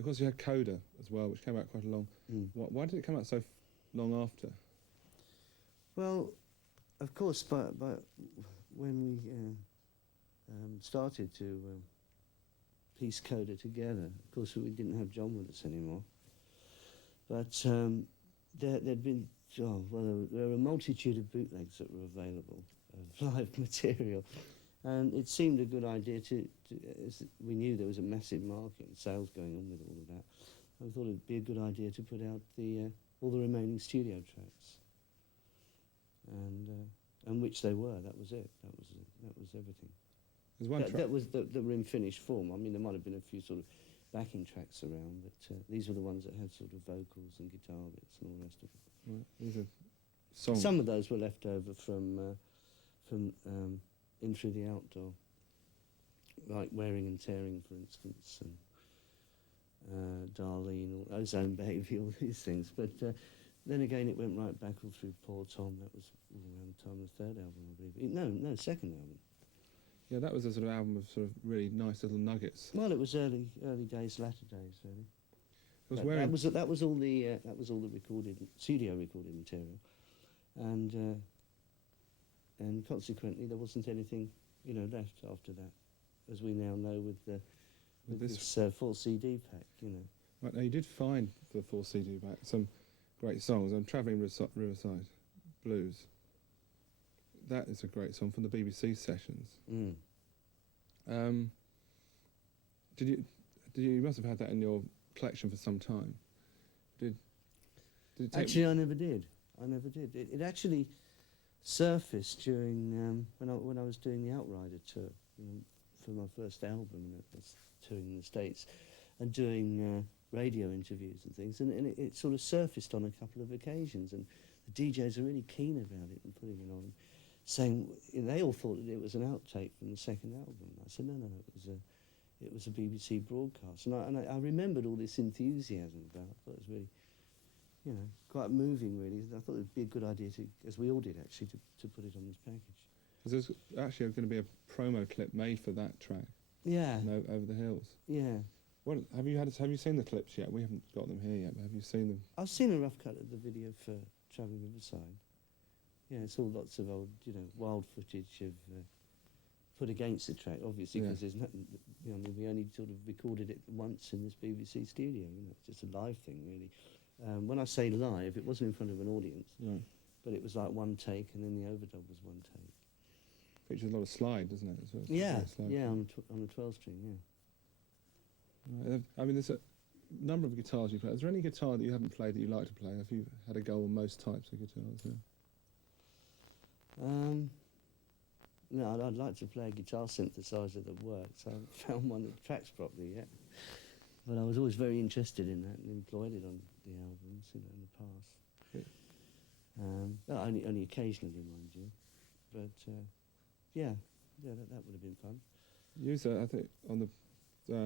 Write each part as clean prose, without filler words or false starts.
Of course, you had Coda as well, which came out quite a long. Why did it come out so long after? Well, of course, but when we started to piece Coda together, of course we didn't have John with us anymore. But there'd been, there were a multitude of bootlegs that were available of live material. And it seemed a good idea as we knew there was a massive market and sales going on with all of that. I thought it'd be a good idea to put out all the remaining studio tracks, and which they were. That was it. That was everything. There's one track that were in finished form. I mean, there might have been a few sort of backing tracks around, but these were the ones that had sort of vocals and guitar bits and all the rest of it. Right. These are songs. Some of those were left over from In Through the Outdoor, like Wearing and Tearing, for instance, and Darlene, or Ozone Baby, all these things. But then again, it went right back all through Poor Tom. That was around the time of the third album, I believe. No, second album. Yeah, that was a sort of album of sort of really nice little nuggets. Well, it was early days, latter days, really. It was wearing... that was all the studio recorded material, and consequently there wasn't anything, left after that, as we now know with this full CD pack, Right, now you did find for the full CD pack some great songs. I'm Travelling Riverside Blues. That is a great song from the BBC sessions. You must have had that in your collection for some time. Did it take... Actually, I never did. It actually surfaced during when I was doing the Outrider tour for my first album, and I was touring in the States and doing radio interviews and things, and it sort of surfaced on a couple of occasions, and the DJs are really keen about it and putting it on, saying they all thought that it was an outtake from the second album. I said no, it was a BBC broadcast, and I remembered all this enthusiasm about it. I thought it was really, quite moving, really. I thought it would be a good idea to, as we all did actually, to put it on this package. Because there's actually going to be a promo clip made for that track. Yeah. Over the Hills. Yeah. What have you seen the clips yet? We haven't got them here yet, but have you seen them? I've seen a rough cut of the video for Travelling Riverside. Yeah, it's all lots of old, wild footage of put against the track, obviously, because there's nothing. We only sort of recorded it once in this BBC studio. It's just a live thing, really. When I say live, it wasn't in front of an audience, but it was like one take, and then the overdub was one take. Features a lot of slide, doesn't it? As well? Yeah, on a 12-string, yeah. Right. I mean, there's a number of guitars you play. Is there any guitar that you haven't played that you like to play? Have you had a go on most types of guitars? Yeah? No, I'd like to play a guitar synthesizer that works. I haven't found one that tracks properly yet. But I was always very interested in that and employed it on the albums, in the past. Only occasionally, mind you. But that would have been fun. I think on the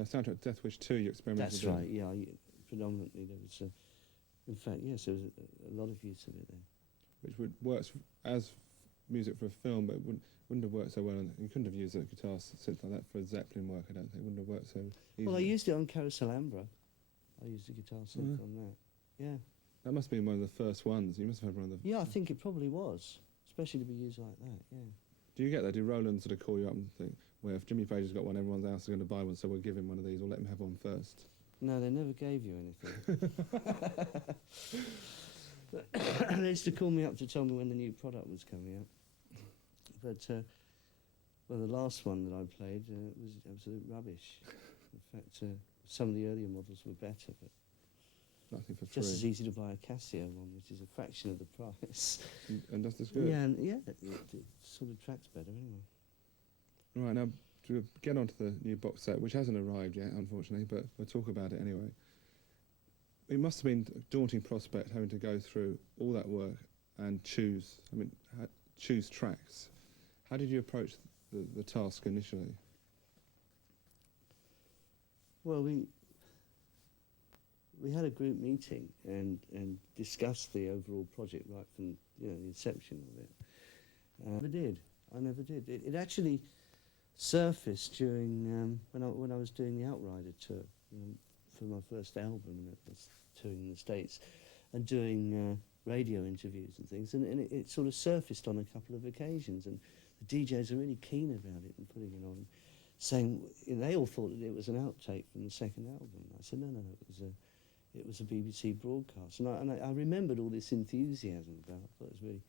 soundtrack Death Wish 2 you experimented with. That's right, yeah. Predominantly there was, in fact, yes, there was a lot of use of it there. Which works as music for a film, but wouldn't have worked so well. You couldn't have used a guitar synth like that for Zeppelin work, I don't think. It wouldn't have worked so easily. Well, I used it on Carousel Ambra. I used a guitar synth on that, yeah. That must have been one of the first ones. You must have had one of the... Yeah, I think it probably was, especially to be used like that, yeah. Do you get that? Do Roland sort of call you up and think, well, if Jimmy Page has got one, everyone else is going to buy one, so we'll give him one of these, or let him have one first? No, they never gave you anything. They used to call me up to tell me when the new product was coming out. But, the last one that I played was absolute rubbish. In fact, some of the earlier models were better, but nothing for free. Just as easy to buy a Casio one, which is a fraction of the price. And that's as good? Yeah, it sort of tracks better anyway. Right, now, to get onto the new box set, which hasn't arrived yet, unfortunately, but we'll talk about it anyway. It must have been a daunting prospect having to go through all that work and choose tracks. How did you approach the task initially? Well, we had a group meeting and discussed the overall project right from the inception of it. I never did. It actually surfaced during when I was doing the Outrider tour for my first album, and it was touring in the States, and doing radio interviews and things, and it sort of surfaced on a couple of occasions, and the DJs are really keen about it and putting it on, saying they all thought that it was an outtake from the second album. I said no, it was a BBC broadcast, and I remembered all this enthusiasm about it. I thought it was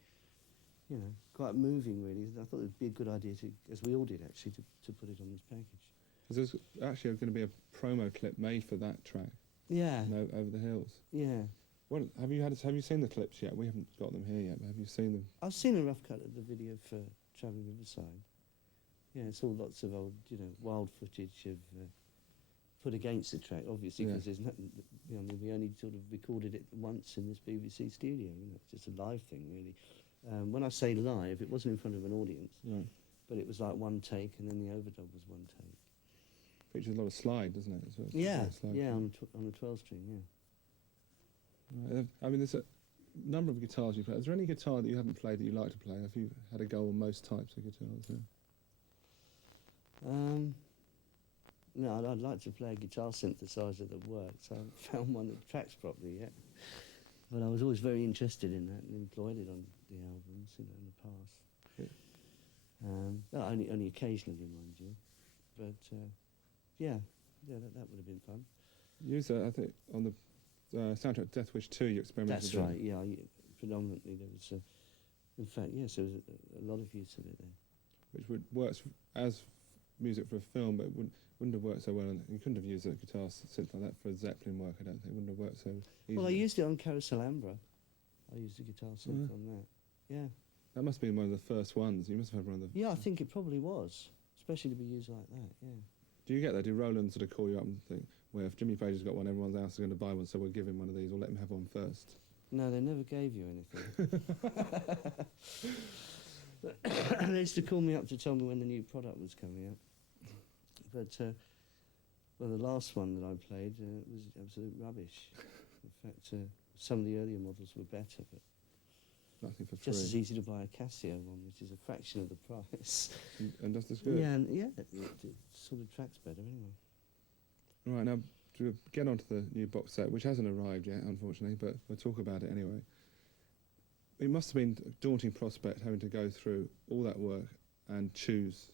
really, quite moving, really. I thought it would be a good idea to, as we all did actually, to put it on this package. Because there's actually going to be a promo clip made for that track. Yeah. Over the Hills. Yeah. What have you seen the clips yet? We haven't got them here yet, but have you seen them? I've seen a rough cut of the video for Travelling Riverside. Yeah, it's all lots of old, wild footage of put against the track, obviously, because there's nothing. We only sort of recorded it once in this BBC studio. It's just a live thing, really. When I say live, it wasn't in front of an audience, but it was like one take, and then the overdub was one take. Features a lot of slide, doesn't it? So on a 12-string, yeah. Right. I mean, there's a number of guitars you play. Is there any guitar that you haven't played that you like to play? Have you had a go on most types of guitars? Yeah? No, I'd like to play a guitar synthesizer that works. I haven't found one that tracks properly yet. But I was always very interested in that and employed it on the albums, in the past. Yeah. Only occasionally, mind you. But that would have been fun. Use I think on the soundtrack Death Wish 2 you experimented That's with. right, yeah. Predominantly there was, in fact, yes, there was a lot of use of it there. Which works as music for a film, but wouldn't have worked so well. And you couldn't have used a guitar synth like that for Zeppelin work, I don't think. It wouldn't have worked so easily. Well, I used it on Carousel Ambra. I used a guitar synth on that, yeah. That must have been one of the first ones. You must have had one of the... Yeah, I think it probably was, especially to be used like that, yeah. Do you get that? Do Roland sort of call you up and think, well, if Jimmy Page has got one, everyone else is going to buy one, so we'll give him one of these, or let him have one first? No, they never gave you anything. They used to call me up to tell me when the new product was coming out. But, the last one that I played was absolute rubbish. In fact, some of the earlier models were better, but nothing for free. just as easy to buy a Casio one, which is a fraction of the price. And does this good? Yeah, it sort of tracks better anyway. Right, now to get onto the new box set, which hasn't arrived yet, unfortunately, but we'll talk about it anyway. It must have been a daunting prospect having to go through all that work and choose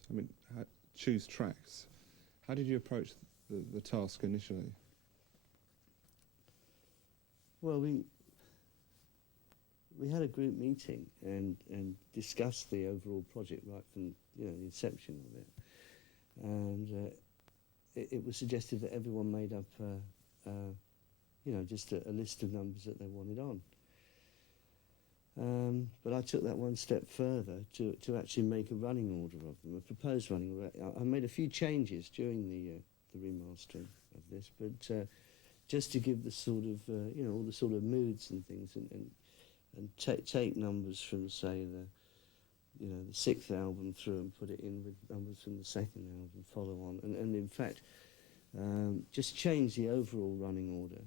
tracks. How did you approach the task initially? Well, we had a group meeting and discussed the overall project right from the inception of it, and it was suggested that everyone made up just a list of numbers that they wanted on. But I took that one step further to actually make a running order of them, a proposed running order. I made a few changes during the remastering of this, but just to give the sort of all the sort of moods and things, and take numbers from, say, the sixth album through and put it in with numbers from the second album, follow on, and in fact just change the overall running order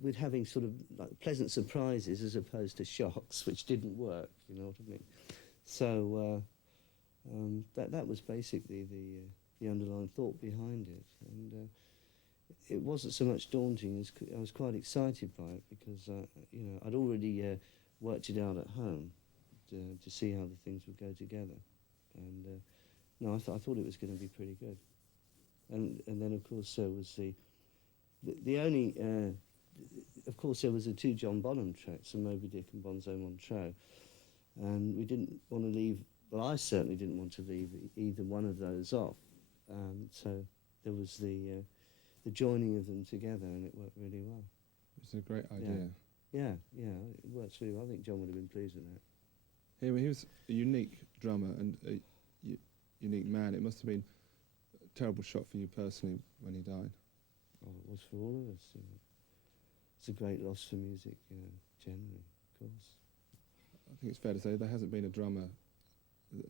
with having sort of like pleasant surprises as opposed to shocks, which didn't work. You know what I mean? So that was basically the underlying thought behind it, and it wasn't so much daunting as I was quite excited by it, because I'd already worked it out at home to see how the things would go together, and I thought it was going to be pretty good, and then of course there was the only of course there was the two John Bonham tracks, the Moby Dick and Bonzo Montreux, and we didn't want to leave. Well, I certainly didn't want to leave either one of those off, so there was the joining of them together, and it worked really well. It's a great idea. Yeah, it works really well. I think John would have been pleased with that. He was a unique drummer and a unique man. It must have been a terrible shock for you personally when he died. Oh, it was for all of us. It's a great loss for music, generally, of course. I think it's fair to say there hasn't been a drummer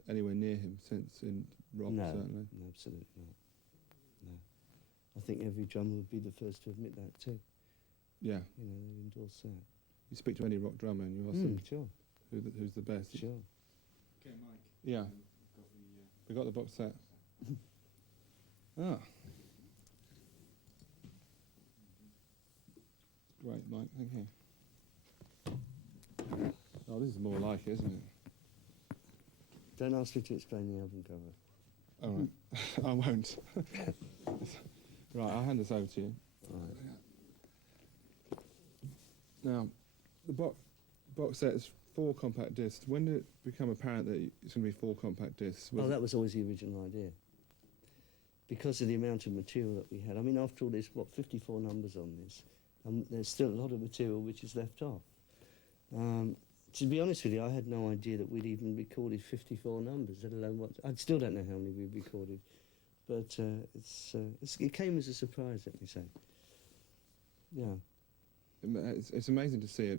anywhere near him since, in rock, certainly. No, absolutely not. No. I think every drummer would be the first to admit that too. Yeah. They endorse that. You speak to any rock drummer and you ask them sure. who's the best. Sure. Okay, Mike. Yeah. We got the box set. Ah. Mike. Thank you. Oh, this is more like it, isn't it? Don't ask me to explain the album cover. All right. I won't. Right, I'll hand this over to you. Right. Now, the box set is 4 compact discs. When did it become apparent that it's going to be 4 compact discs? Oh, that was always the original idea. Because of the amount of material that we had. I mean, after all, there's, 54 numbers on this. There's still a lot of material which is left off. To be honest with you, I had no idea that we'd even recorded 54 numbers, let alone what... I still don't know how many we've recorded. But it came as a surprise, let me say. Yeah. It's amazing to see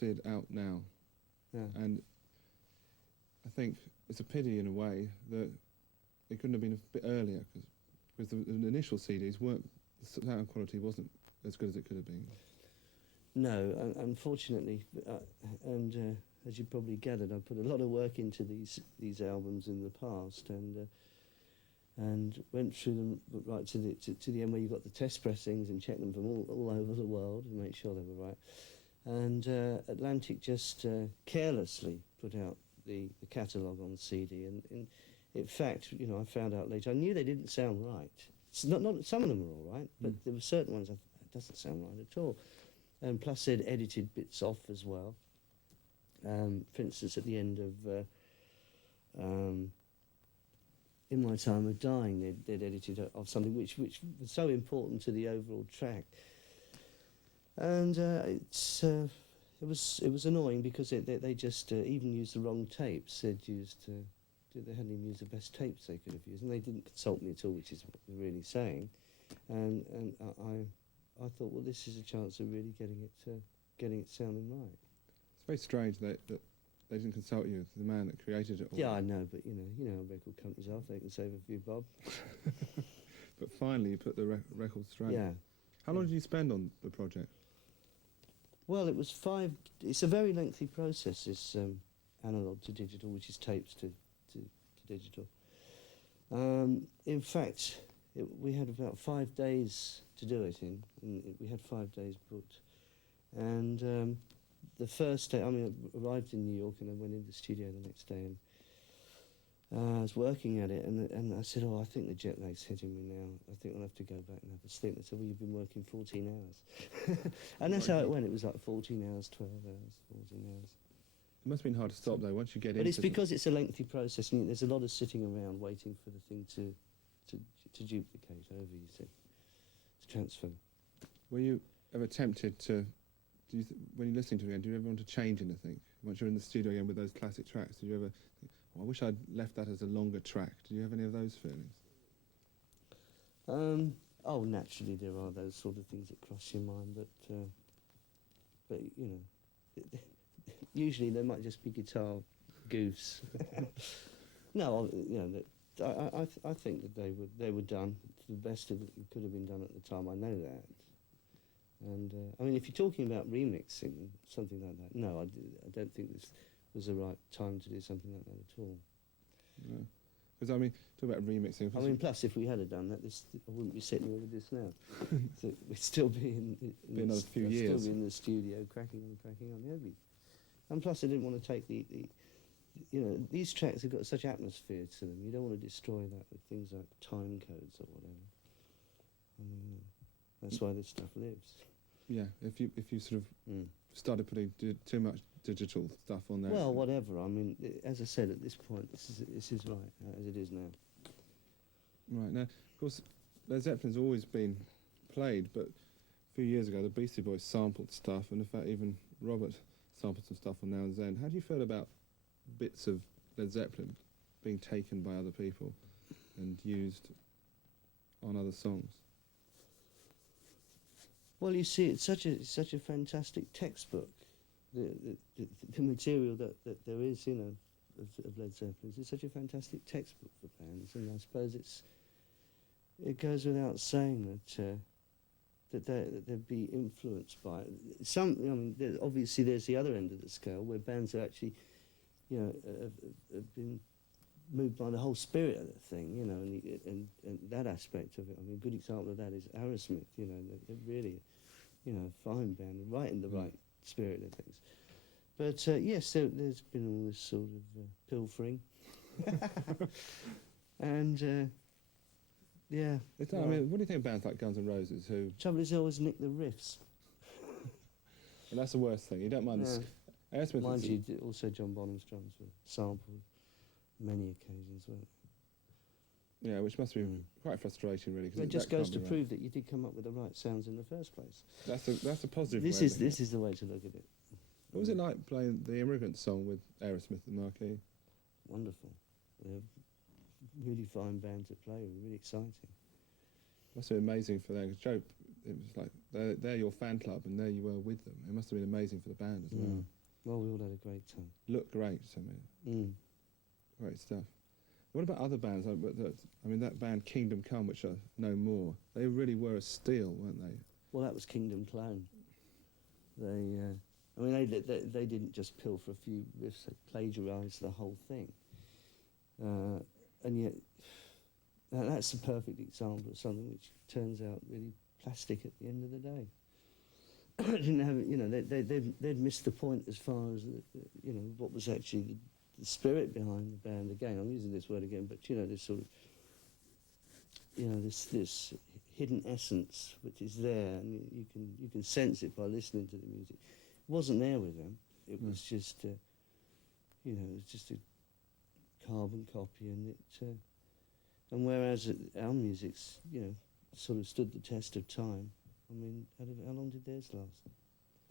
it out now. Yeah. And I think it's a pity in a way that it couldn't have been a bit earlier, because the initial CDs weren't, the sound quality wasn't as good as it could have been. No, unfortunately, as you probably gathered, I put a lot of work into these albums in the past, and went through them right to the end where you got the test pressings and checked them from all over the world and make sure they were right. And Atlantic just carelessly put out the catalogue on CD, and in fact, you know, I found out later, I knew they didn't sound right. It's not some of them were all right, but there were certain ones that doesn't sound right at all. And plus they'd edited bits off as well. For instance, at the end of In My Time of Dying, they'd edited off something which was so important to the overall track. And it was annoying because they just even used the wrong tapes. They hadn't even used the best tapes they could have used, and they didn't consult me at all, which is what they're really saying. And I thought, well, this is a chance of really getting it sounding right. It's very strange that they didn't consult you, the man that created it all. Yeah, I know, but you know how record companies are. If they can save a few bob. But finally, you put the record straight. Yeah. How long did you spend on the project? Well, it was 5. It's a very lengthy process. This analog to digital, which is tapes to digital. In fact, we had about 5 days to do it in. We had 5 days booked, and the first day, I arrived in New York and I went into the studio the next day, and I was working at it, and I said, I think the jet lag's hitting me now. I think I'll have to go back and have a sleep. They said, well, you've been working 14 hours. And that's how it went. It was like 14 hours, 12 hours, 14 hours. It must have been hard to stop though, once you get into it. But it's because it's a lengthy process, and there's a lot of sitting around waiting for the thing to duplicate over, you see, to transfer. Were you ever tempted to, when you're listening to it again, do you ever want to change anything? Once you're in the studio again with those classic tracks, did you ever think, I wish I'd left that as a longer track? Do you have any of those feelings? Oh, naturally there are those sort of things that cross your mind, but you know, usually they might just be guitar goofs. No, you know, I think that they were done to the best of it could have been done at the time. I know that. And I mean, if you're talking about remixing something like that, no, I don't think this was the right time to do something like that at all. No, because I mean, talk about remixing. I mean, plus if we had done that, I wouldn't be sitting here with this now. So we'd still be in another few years. Still be in the studio, cracking on. Yeah, and plus, I didn't want to take the you know, these tracks have got such atmosphere to them. You don't want to destroy that with things like time codes or whatever. I mean, that's why this stuff lives. Yeah, if you sort of started putting too much digital stuff on there. Well, whatever. I mean, as I said, at this point, this is right as it is now. Right now, of course, Led Zeppelin's always been played, but a few years ago, the Beastie Boys sampled stuff, and in fact, even Robert sampled some stuff on Now and Then. How do you feel about bits of Led Zeppelin being taken by other people and used on other songs? Well, you see, it's such a fantastic textbook. The material that there is, you know, of Led Zeppelin, it's such a fantastic textbook for bands, and I suppose it goes without saying that they'd be influenced by it. Some, I mean, obviously there's the other end of the scale where bands are actually, you know, have been moved by the whole spirit of the thing, you know, and that aspect of it. I mean, a good example of that is Aerosmith. You know, they're really fine band, right in the Mm. right spirit of things. But yes, there's been all this sort of pilfering, and yeah. I well, mean, what do you think of bands like Guns N' Roses, who, trouble is, they always nick the riffs. and that's the worst thing, you don't mind Yeah. Aerosmith Mind is- you, also John Bonham's drums were sampled many occasions, weren't yeah, which must be they? quite frustrating, really. 'Cause It just that goes can't to be right. prove that you did come up with the right sounds in the first place. That's a positive This way is of looking at this is the way to look at it. it. What was it like playing the Immigrant Song with Aerosmith and Marquee? Wonderful. They're really fine band to play with, really exciting. Must have been amazing for them, 'cause Joe, it was like, they're your fan club, and there you were with them. It must have been amazing for the band as well. Mm. Well, we all had a great time. Looked great, great stuff. What about other bands? I mean, that band Kingdom Come, which I know more, they really were a steal, weren't they? Well, that was Kingdom Clown. They, I mean, they didn't just pilfer a few riffs; they plagiarised the whole thing. And yet, that's a perfect example of something which turns out really plastic at the end of the day. Didn't have, they'd missed the point as far as what was actually the spirit behind the band. Again, I'm using this word again, but this sort of, this hidden essence which is there, and you can sense it by listening to the music. It wasn't there with them. It was just, it was just a carbon copy, and it. And whereas our music's, sort of stood the test of time. I mean, how long did theirs last?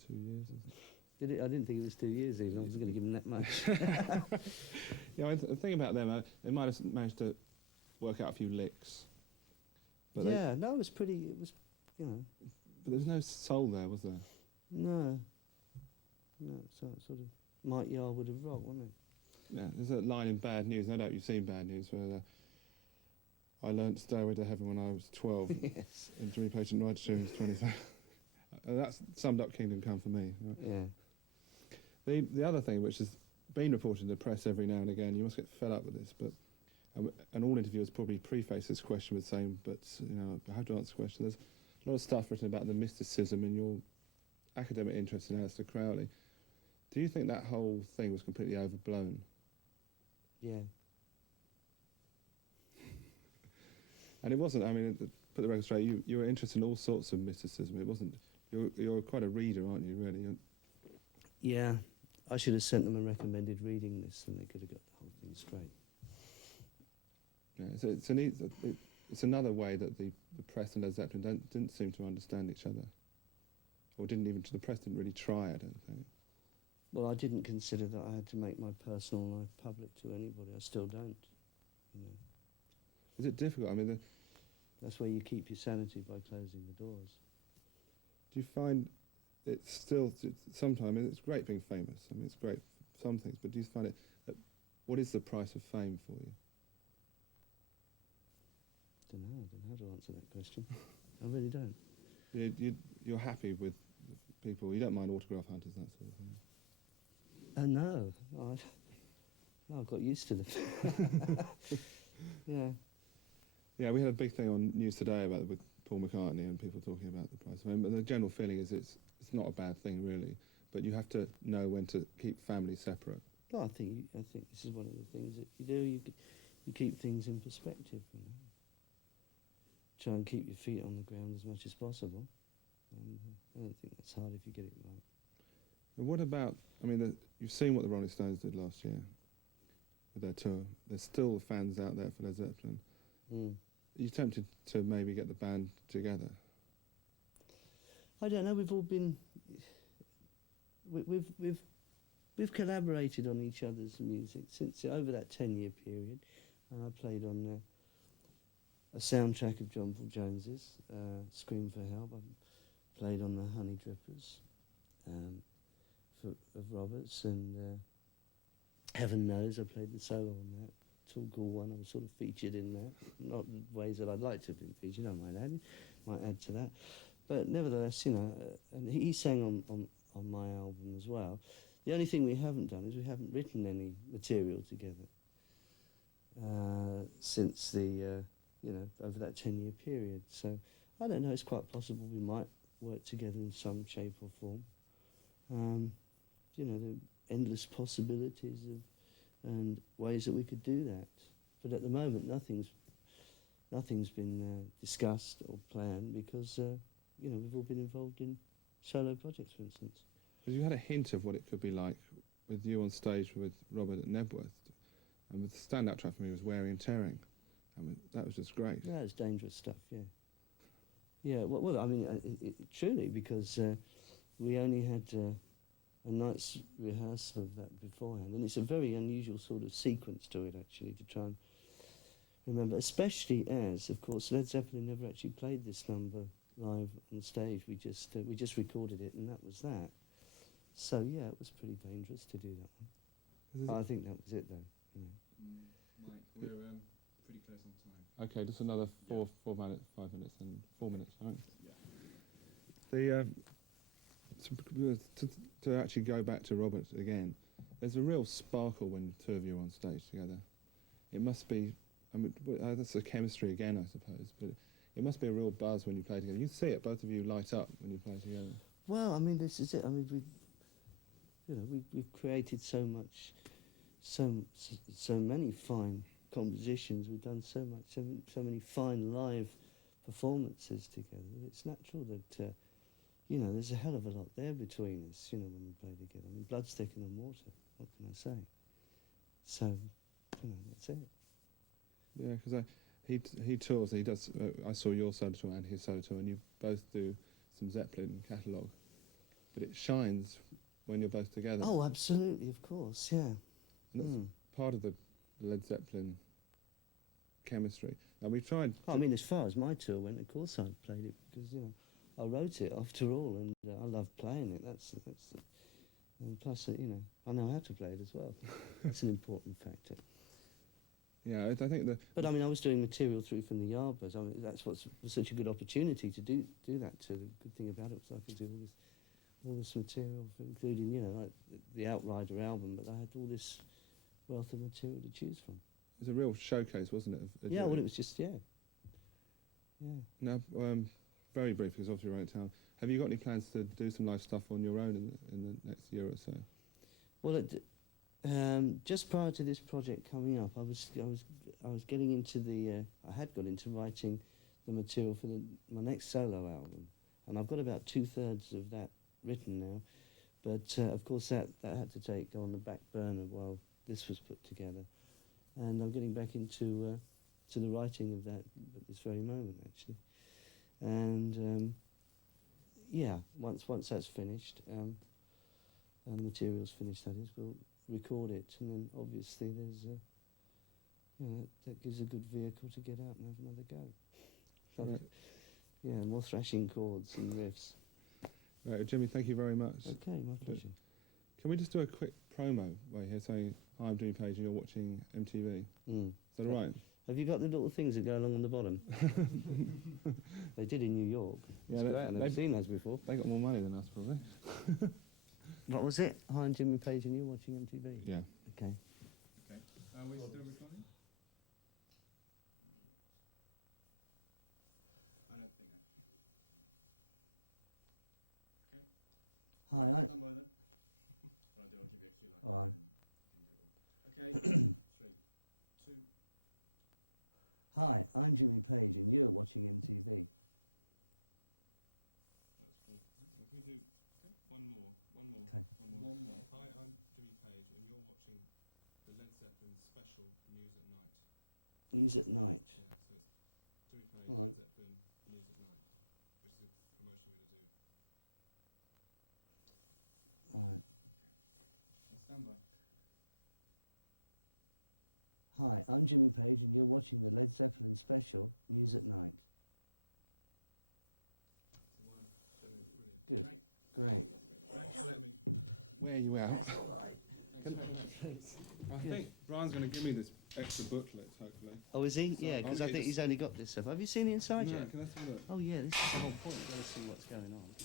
2 years, I think. Did it? I didn't think it was 2 years even. I wasn't going to give them that much. Yeah, the thing about them, they might have managed to work out a few licks. But yeah, no, it was pretty. It was, but there was no soul there, was there? no. So sort of Mike Yarwood of rock, wasn't it? Yeah, there's a line in Bad News, no doubt you've seen Bad News, where I learnt Stairway to Heaven when I was 12, Yes. and Jimmy Page and Ride Tunes 23. That's summed up Kingdom Come for me. Yeah. The other thing, which has been reported in the press every now and again, you must get fed up with this, but and all interviewers probably preface this question with saying, but I have to answer the question. There's a lot of stuff written about the mysticism in your academic interest in Aleister Crowley. Do you think that whole thing was completely overblown? Yeah. And it wasn't. I mean, put the record straight. You were interested in all sorts of mysticism. It wasn't. You're quite a reader, aren't you? Really. Yeah. I should have sent them a recommended reading list, and they could have got the whole thing straight. Yeah. It's another way that the press and Led Zeppelin didn't seem to understand each other, or the press didn't really try. I don't think. Well, I didn't consider that I had to make my personal life public to anybody. I still don't. Is it difficult? I mean, That's where you keep your sanity, by closing the doors. do you find it's still sometimes it's great being famous? I mean, it's great for some things, but do you find it? What is the price of fame for you? I don't know how to answer that question. I really don't. You're happy with people. You don't mind autograph hunters, that sort of thing. No, I've got used to them. Yeah. Yeah, we had a big thing on news today about with Paul McCartney and people talking about the price of fame. But the general feeling is it's not a bad thing really, but you have to know when to keep families separate. Well, I think this is one of the things that you do. You keep things in perspective. Try and keep your feet on the ground as much as possible. And I don't think that's hard if you get it right. And what about? I mean, you've seen what the Rolling Stones did last year with their tour. There's still fans out there for Led Zeppelin. Mm. Are you tempted to maybe get the band together? I don't know. We've all been. We've collaborated on each other's music since over that 10-year period, and I played on a soundtrack of John Paul Jones's "Scream for Help." I played on the Honey Drippers of Roberts, and Heaven Knows I played the solo on that. Tall Cool One, I was sort of featured in that. Not in ways that I'd like to have been featured, I might add to that. But nevertheless, and he sang on my album as well. The only thing we haven't done is we haven't written any material together since the, over that 10-year period. So I don't know, it's quite possible we might work together in some shape or form. You know, the endless possibilities and ways that we could do that. But at the moment, nothing's been discussed or planned because you know, we've all been involved in solo projects, for instance. Because you had a hint of what it could be like with you on stage with Robert at Nebworth, and with the stand-up track for me was wearing and tearing. I mean, that was just great. Yeah, it's dangerous stuff. Yeah. Yeah. Well I mean, truly, because we only had a night's rehearsal of that beforehand, and it's a very unusual sort of sequence to it, actually, to try and remember, especially as, of course, Led Zeppelin never actually played this number live on stage. We just recorded it, and that was that. So yeah, it was pretty dangerous to do that one. I think that was it, though. You know. Mike, we're pretty close on time. Okay, just another 5 minutes, and 4 minutes, right? Yeah. To actually go back to Robert again, there's a real sparkle when the two of you are on stage together. It must be, I mean, that's the chemistry again, I suppose, but it must be a real buzz when you play together. You see it, both of you light up when you play together. Well, I mean, this is it. I mean, we've created so much, so many fine compositions. We've done so many fine live performances together. It's natural that you know, there's a hell of a lot there between us. You know, when we play together. I mean, blood's thicker than water. What can I say? So, you know, that's it. Yeah, because he tours. He does. I saw your solo tour and his solo tour, and you both do some Zeppelin catalogue, but it shines when you're both together. Oh, absolutely, of course, yeah. And that's part of the Led Zeppelin chemistry. And we've tried. I mean, as far as my tour went, of course I played it because, you know, I wrote it after all, and I love playing it. That's and plus, you know, I know how to play it as well. That's an important factor. Yeah, I think that. But I mean, I was doing material through from the Yardbirds. I mean, that's was such a good opportunity to do that. So the good thing about it was I could do all this material, including, you know, like the Outrider album. But I had all this wealth of material to choose from. It was a real showcase, wasn't it? Yeah, well, it was just, yeah. Now, very brief, because obviously we're out of town. Have you got any plans to do some live stuff on your own in the next year or so? Well, just prior to this project coming up, I was getting into I had got into writing the material for my next solo album, and I've got about 2/3 of that written now. But of course, that had to go on the back burner while this was put together, and I'm getting back into to the writing of that at this very moment, actually. And yeah, once that's finished, and the material's finished, that is, we'll record it, and then obviously there's you know, that gives a good vehicle to get out and have another go. So Right. Yeah, more thrashing chords and riffs. Right, Jimmy, thank you very much. Okay, my pleasure. Can we just do a quick promo right here saying, hi, I'm Jimmy Page and you're watching MTV? Is that all right? Have you got the little things that go along on the bottom? They did in New York. Yeah, That's great. I've never seen those before. They got more money than us, probably. What was it? Hi, I'm Jimmy Page and you're watching MTV. Yeah. Okay. Okay. Are we still recording? Hi, Hi, I'm Jimmy Page and you're watching MTV. News at night. Hi, I'm Jimmy Page and you're watching the Led Zeppelin special, News at Night. Great. Wear you out. I think Brian's going to give me this extra booklet, hopefully. Oh, is he? So Yeah, I'll because I get think this- he's only got this stuff. Have you seen the inside No, yet? can I have a look? Oh, yeah, this is the whole point. You've got to see what's going on.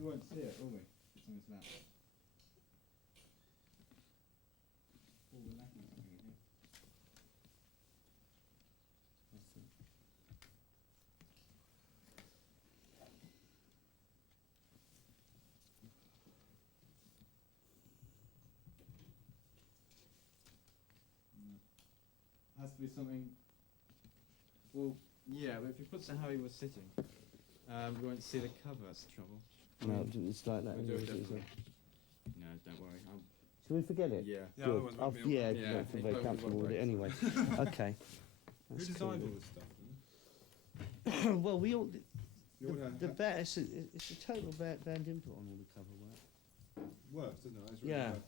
We won't see it, will we? It's on his lap. Oh, we're lacking something in here. That's it. Has to be something. Well, yeah, but if he puts it how he was sitting, we won't see the cover. That's the trouble. No, it's like that. We'll do it isn't it? differently. No, don't worry. Shall we forget it? Yeah. Yeah, Good. otherwise it won't be Yeah, on- Yeah, I don't feel it very won't- it comfortable won't with it break, anyway. Okay. Who That's designed cool. all this stuff? Didn't Well, we all. You ought to The ha- band, it's a total band input on all the cover work. it? Works, doesn't it? It's really Yeah, worth